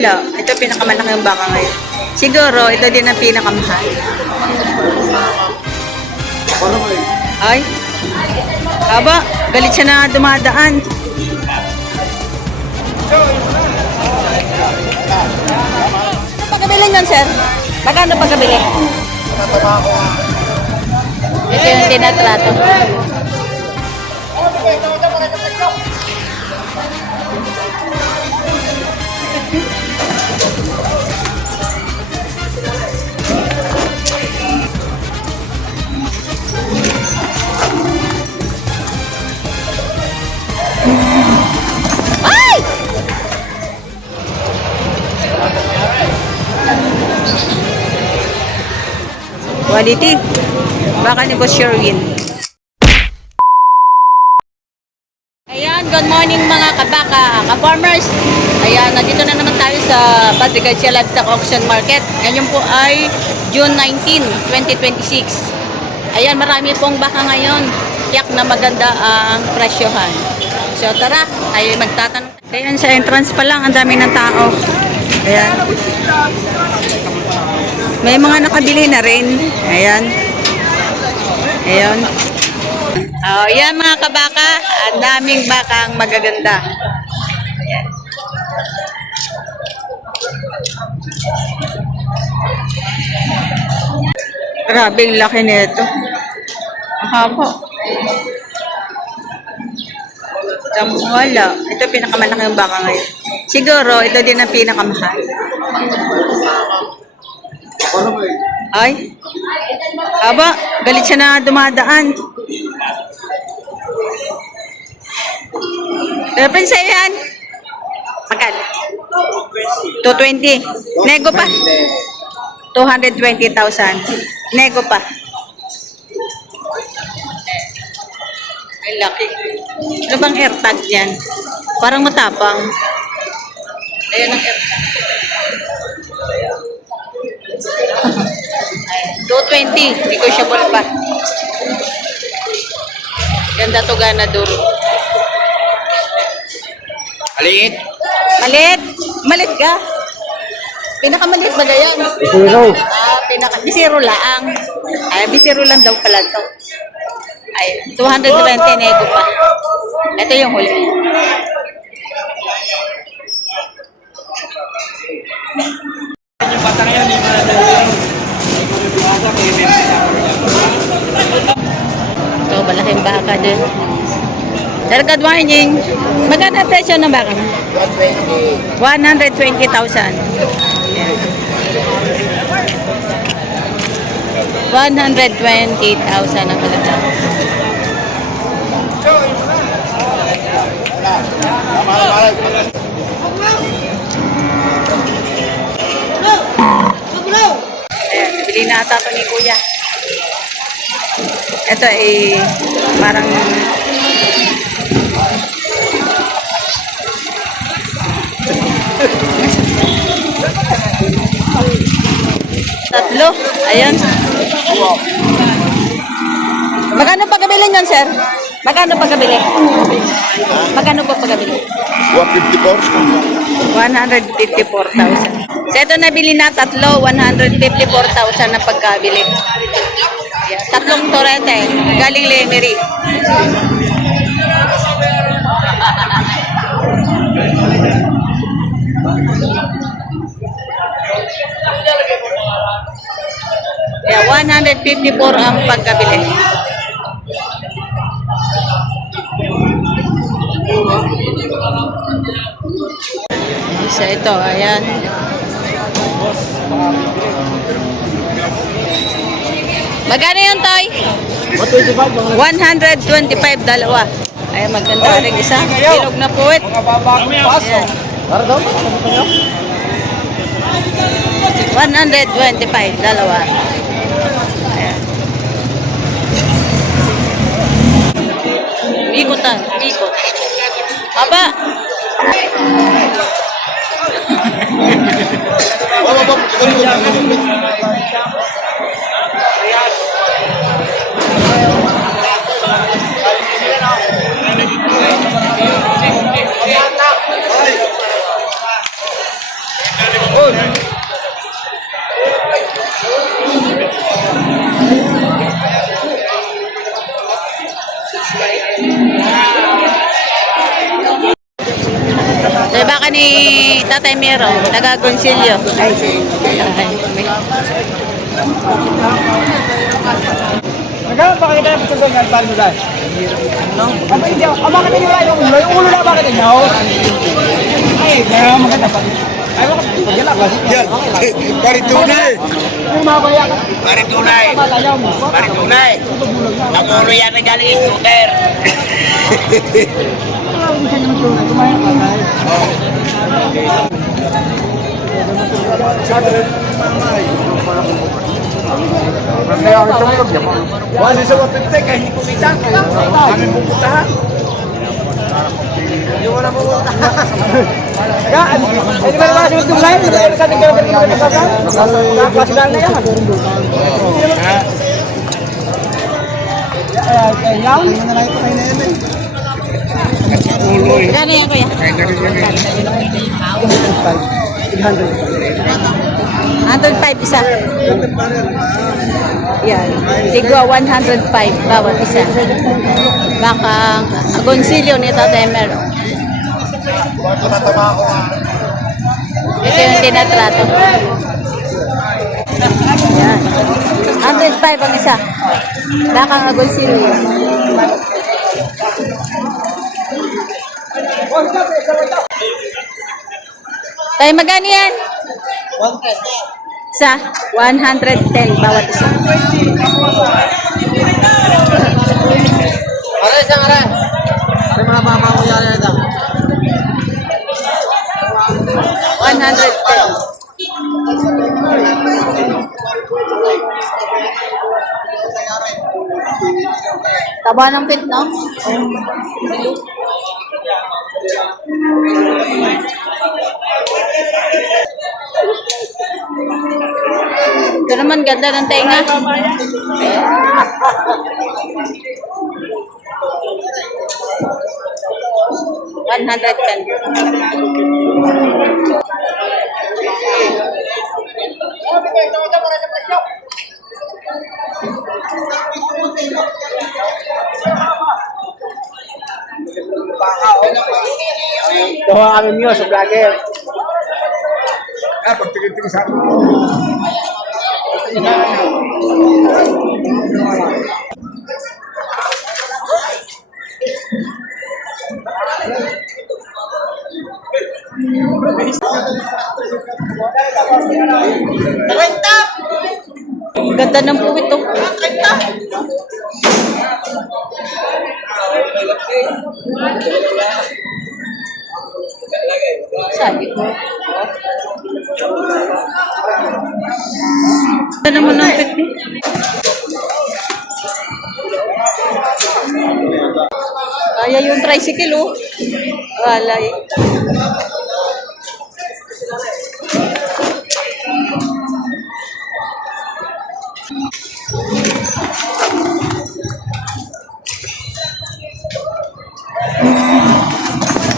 Ito pinakamalaki yung baka ngayon. Siguro, ito din ang pinakamahal. Ay, haba, galit siya na dumadaan. Ano pagkabili niyan, sir? Magkano pagkabili? Ito yung tinatrato. Ay! Quality. Baka ni Boss Sherwin. Ayan, good morning mga kabaka, ka-farmers. Ayan, nandito na naman tayo sa Patricia Livestock Auction Market. Ngayon po ay June 19, 2026. Ayan, marami pong baka ngayon. Tiyak na maganda ang presyohan. So tara, tayo magtatanong. Ayan, sa entrance pa lang, ang dami ng tao. Ayan. May mga nakabili na rin. Ayan. Ayan. Oh, yan mga kabaka, ang daming bakang magaganda. Ayan. Grabe yung laki nito. Ang haba. Wala. Ito pinakamalaki yung baka ngayon. Siguro, ito din ang pinakamahal. Ay, haba, galit siya na dumadaan. Pero sa yan. Magkano? 220. Nego pa. 220,000. Nego pa. Ay, laki. Ano bang AirTag yan? Parang matapang. Ayan ang AirTag. 220. Negotiable pa. Ganda to ganador. Maliit? Malit? Malit ka? Pinakamaliit ba yan? Zero. Bisiro lang. Ay, bisiro lang daw pala to. Ay, 220 nego pa. Ito yung huli. Yung bata ngayon, hindi mo na Ito, malaking baka din. Sir, good morning. Magkano ang presyo ng baka? 120,000. 120,000 ang halaga. Ayan, bili na ata ito ni Kuya. Ito ay parang tatlo. Ayan. Magkano pagkabili niyan, sir? Magkano pagkabili? Magkano po pagkabili? 154,000. So ito nabili na tatlo, 154,000 na pagkabili. Ayan. Tatlong torete, galing Lemery. Yeah, 154 ang pagkabili. So ito, ayan. Magkano yun, Toy? 125 dalawa. Ayan, maganda rin isa. Bilog na puwit. Ayan. 125 dalawa. Ayan. Ikutan, ikot. Aba. Dahil baka ni Tatay Mero, taga-Consilio. Ay, Magkano ba kayo kaya pagkakas ng paano dahil? Hindi ako. Bakit hindi wala yung ulo? Yung ulo na bakit hindi ako? Ay, kaya maganda pa. Ay, bakit? Pagkala ba? Yan. Pari tunay. Yung mga kaya ka. Pari tunay. Matayaw mo. Pari tunay. Ang ulo yan na galing scooter. Kumain ka tayo. Wala sa wapit kahit hindi ko kita. Kami pupuntahan. Yung wala mo Kaya, hindi ba naman yung tulay? Hindi ba naman yung tulay? Nakapasilan na yan. Yan? Gano'n yan, kuya? 105 isa. Yan. Tigwa 105 bawat isa. Baka Agoncillo ni Tatay Mero. Ito yung tinatrato. Yan. 105 ang isa. Baka Agoncillo. Tayo magkano yan? Sa 110 bawat isa. Aray, isang aray. May mga mama ko yan ito. 110. Taba ng pit, no? Ito naman, ganda ng tenga. $110. Gawa kami niyo sa vlogger. Pagtigil-tigil sa Ang ganda ng puwit, oh. Sabi ko. Ito naman ang pit. Kaya yung tricycle, oh. Wala eh.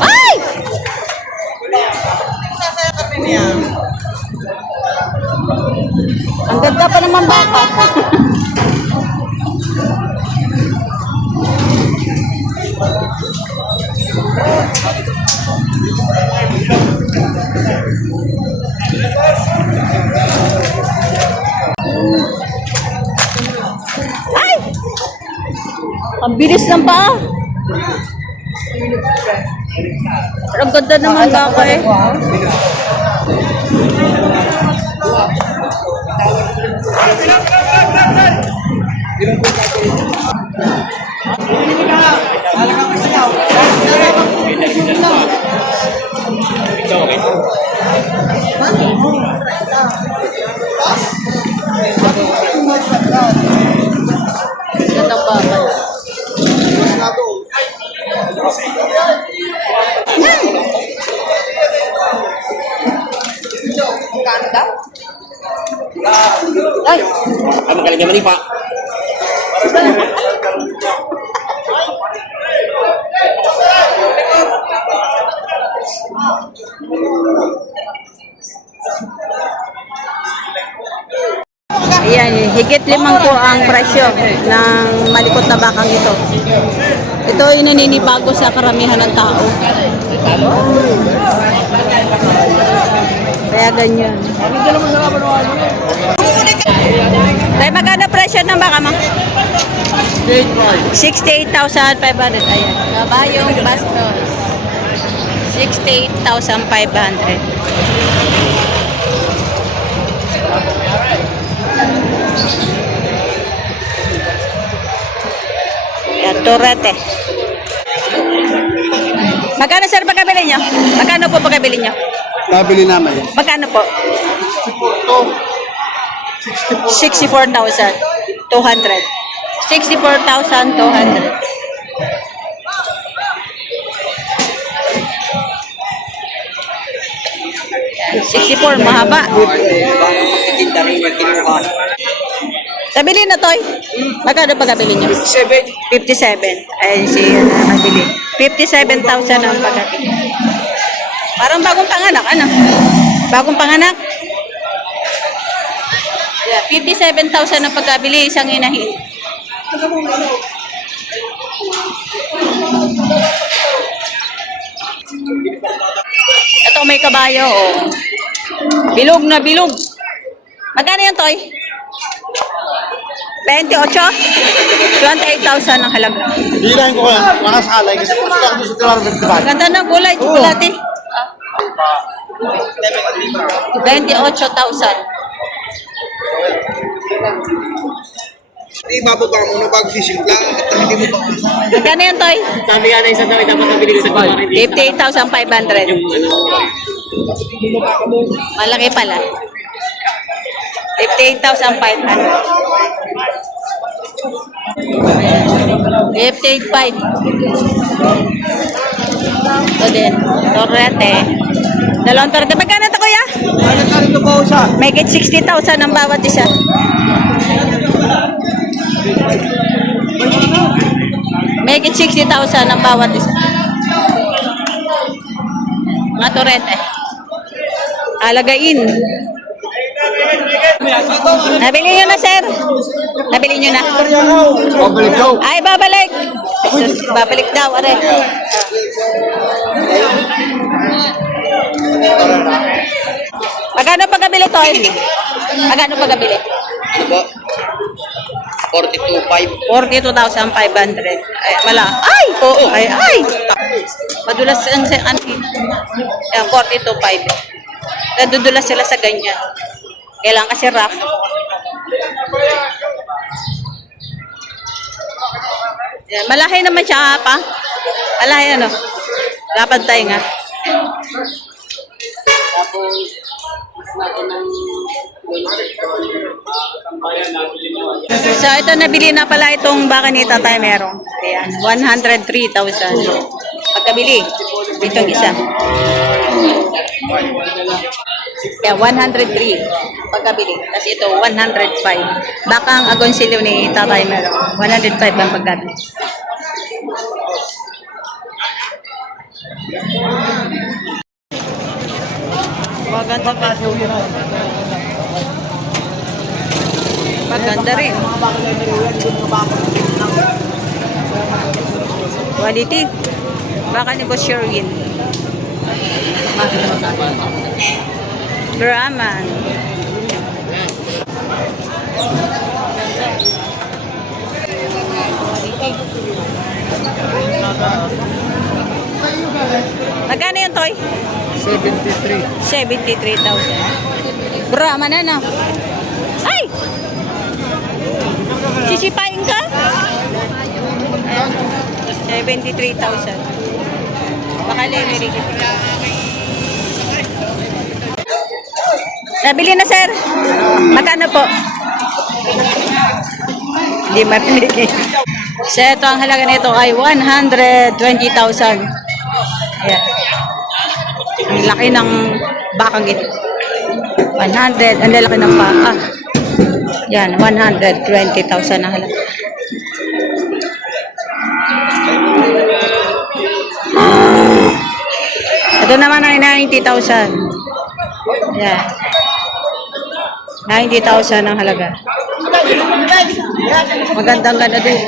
Ay! Ang ganda pa naman baka. Ay! Ang bilis ng paa. Pero ang ganda naman baka eh. Gandang baka. Ay! Ay, magaling naman pa. Ayan, higit 5 po ang presyo ng malikot na bakang ito. Ito ay naninibago sa karamihan ng tao. Kaya ganyan. Tayo, magkano presyo ng baka mo? 68,500. Ayan. Kabayong bastos. 68,500. Ayan, turete. Magkano sir pagkabili nyo? Magkano po pagkabili nyo? Nabili namin. Magkano po? 64,200. 64,200. Yan, 64, mahaba. Nabili na, Toy? Magkano pagkabili nyo? 57. Ayun si nabili. 57,000 ang pagkabili. Parang bagong panganak, ano? Bagong panganak? Yeah, 57,000 ang pagkabili, isang inahin. Ito may kabayo, oh. Bilog na bilog. Magkano yan, Toy? 28? 28,000 ang halaga. Bilahin ko yan. Mga salay. Kasi kung sila ako sa $250. Ganda ng kulay, tsokolate. 28,000. Ibababa mo na bago sisimpla at hindi mo pa. Magkano yan, Toy? Sabi nga na isang dami dapat nabili ko sa kumarin. 58,500. Malaki pala. 58,500. 58,500. Ito din. Torrete. Dalawang torrete. Magkano ito, kuya? Ito po siya. May 60,000 ang bawat isa. May 60,000 ang bawat isa. Mga torrete. Alagain. Nabili nyo na, sir. Nabili nyo na. Pabalik daw. Ay, babalik. Babalik daw, are. Magkano pagkabili, Toy? Magkano pagkabili? Ano ba? 42,500. 42,500. Ay, wala. Ay! Oo. Ay, ay! Madulas ang anti. 42,500. Nadudulas sila sa ganyan. Kailangan kasi rough. Yan, malahay naman siya pa. Malahay ano. Dapat tayo nga. Tapos, natin ng so, ito nabili na pala itong baka ni Tatay Merong. Ayan, 103,000. Pagkabili, itong isa. Kaya 103 pagkabili. Tapos ito, 105. Baka ang agonsilyo ni Tatay Merong. 105 ang pagkabili. Maganda pa. Maganda rin. Quality. Baka ni Boss Sherwin. Brahman. Magkano yun, Toy? 73. 73,000. Brahman na na. Ay! Sisipain ka? 73,000. Baka linig. Nabili na, sir. Magkano po? Hindi marinig. So, ito ang halaga nito ay 120,000. Ayan. Ang laki ng bakang ito. 100. Ang lalaki ng baka. Yan, 120,000 ang halaga. Ito naman ay 90,000. Yan. 90,000 ang halaga. Magandang ganda din.